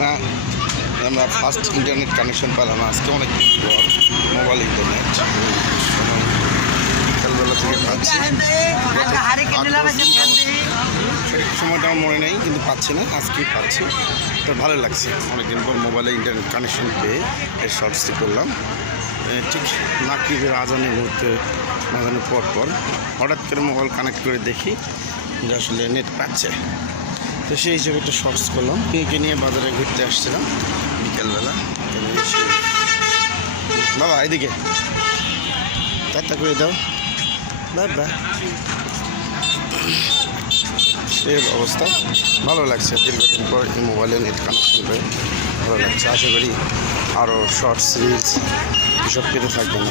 না, আমরা first internet connection পেলাম আজকে অনেকদিন পর, মোবাইল ইন্টারনেট। বিকালবেলা থেকে পাচ্ছি, সঠিক সময়টা আমার মনে নেই, কিন্তু পাচ্ছি না, আজকেই পাচ্ছি। তো ভালো লাগছে, অনেকদিন পর মোবাইলে ইন্টারনেট কানেকশন পেয়ে এর শর্টসটি করলাম। ঠিক মাগরিবের আজানের মুহূর্তে, আজানের পর হঠাৎ করে মোবাইল কানেক্ট করে দেখি যে আসলে নেট পাচ্ছে। তো সেই হিসেবে একটা শর্টস করলাম। মেয়েকে নিয়ে বাজারে ঘুরতে আসছিলাম বিকেলবেলা। বাবা এদিকে টাটা করে দাও, বাবা। এই অবস্থা, ভালো লাগছে দীর্ঘদিন পর এই মোবাইলে নেট কানেকশন করে ভালো লাগছে। আশা করি আরও শর্টস রিলস এসব পেতে থাকবেন।